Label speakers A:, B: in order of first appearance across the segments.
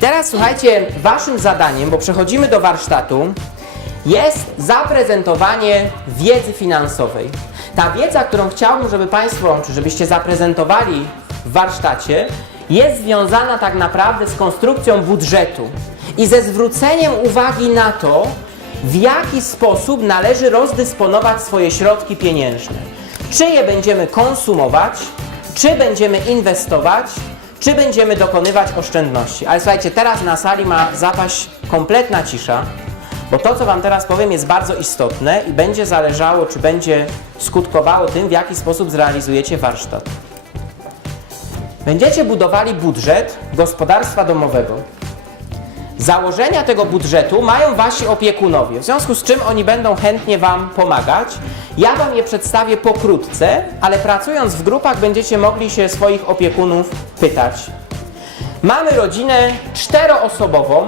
A: teraz słuchajcie, waszym zadaniem, bo przechodzimy do warsztatu, jest zaprezentowanie wiedzy finansowej. Ta wiedza, którą chciałbym, żeby Państwo, czy żebyście zaprezentowali w warsztacie, jest związana tak naprawdę z konstrukcją budżetu i ze zwróceniem uwagi na to, w jaki sposób należy rozdysponować swoje środki pieniężne. Czy je będziemy konsumować, czy będziemy inwestować, czy będziemy dokonywać oszczędności. Ale słuchajcie, teraz na sali ma zapaść kompletna cisza, bo to, co Wam teraz powiem, jest bardzo istotne i będzie zależało, czy będzie skutkowało tym, w jaki sposób zrealizujecie warsztat. Będziecie budowali budżet gospodarstwa domowego. Założenia tego budżetu mają Wasi opiekunowie, w związku z czym oni będą chętnie Wam pomagać. Ja Wam je przedstawię pokrótce, ale pracując w grupach będziecie mogli się swoich opiekunów pytać. Mamy rodzinę czteroosobową.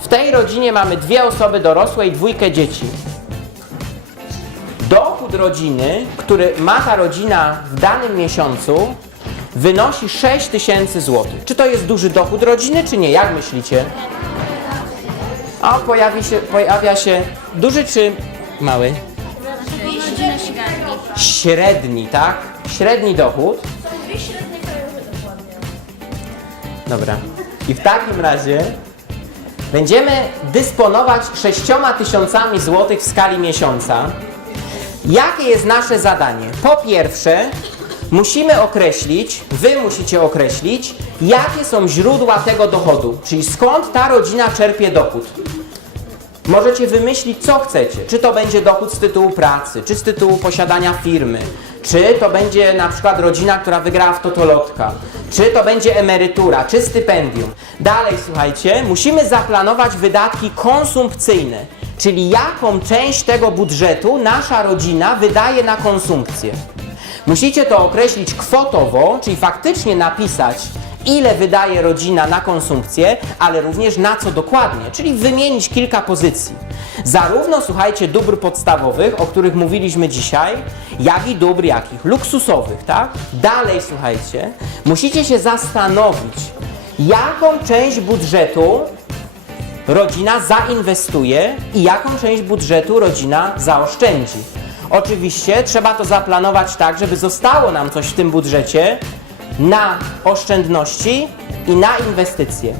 A: W tej rodzinie mamy dwie osoby dorosłe i dwójkę dzieci. Dochód rodziny, który ma ta rodzina w danym miesiącu, wynosi 6 tysięcy złotych. Czy to jest duży dochód rodziny, czy nie? Jak myślicie? A pojawi się, pojawia się duży czy mały?
B: Średni,
A: tak? Średni dochód. Dobra. I w takim razie będziemy dysponować 6 tysiącami złotych w skali miesiąca. Jakie jest nasze zadanie? Po pierwsze, musimy określić, wy musicie określić, jakie są źródła tego dochodu, czyli skąd ta rodzina czerpie dochód. Możecie wymyślić, co chcecie. Czy to będzie dochód z tytułu pracy, czy z tytułu posiadania firmy, czy to będzie na przykład rodzina, która wygrała w totolotka, czy to będzie emerytura, czy stypendium. Dalej, słuchajcie, musimy zaplanować wydatki konsumpcyjne, czyli jaką część tego budżetu nasza rodzina wydaje na konsumpcję. Musicie to określić kwotowo, czyli faktycznie napisać, ile wydaje rodzina na konsumpcję, ale również na co dokładnie, czyli wymienić kilka pozycji. Zarówno, słuchajcie, dóbr podstawowych, o których mówiliśmy dzisiaj, jak i dóbr jakich? Luksusowych, tak? Dalej, słuchajcie, musicie się zastanowić, jaką część budżetu rodzina zainwestuje i jaką część budżetu rodzina zaoszczędzi. Oczywiście trzeba to zaplanować tak, żeby zostało nam coś w tym budżecie na oszczędności i na inwestycje.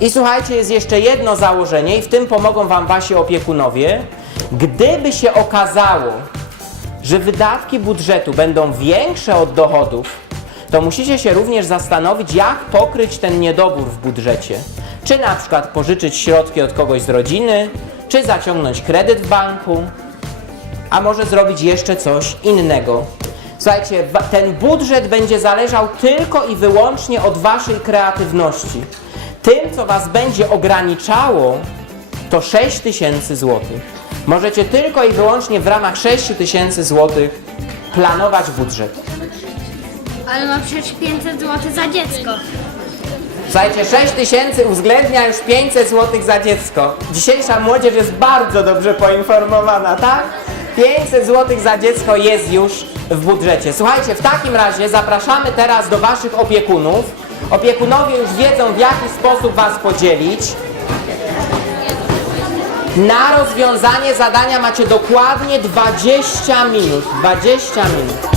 A: I słuchajcie, jest jeszcze jedno założenie, i w tym pomogą Wam Wasi opiekunowie. Gdyby się okazało, że wydatki budżetu będą większe od dochodów, to musicie się również zastanowić, jak pokryć ten niedobór w budżecie. Czy na przykład pożyczyć środki od kogoś z rodziny, czy zaciągnąć kredyt w banku, a może zrobić jeszcze coś innego. Słuchajcie, ten budżet będzie zależał tylko i wyłącznie od Waszej kreatywności. Tym, co Was będzie ograniczało, to 6 tysięcy złotych. Możecie tylko i wyłącznie w ramach 6 tysięcy złotych planować budżet.
B: Ale ma przecież 500 zł za dziecko.
A: Słuchajcie, 6 tysięcy uwzględnia już 500 zł za dziecko. Dzisiejsza młodzież jest bardzo dobrze poinformowana, tak? 500 zł za dziecko jest już w budżecie. Słuchajcie, w takim razie zapraszamy teraz do Waszych opiekunów. Opiekunowie już wiedzą, w jaki sposób Was podzielić. Na rozwiązanie zadania macie dokładnie 20 minut. 20 minut.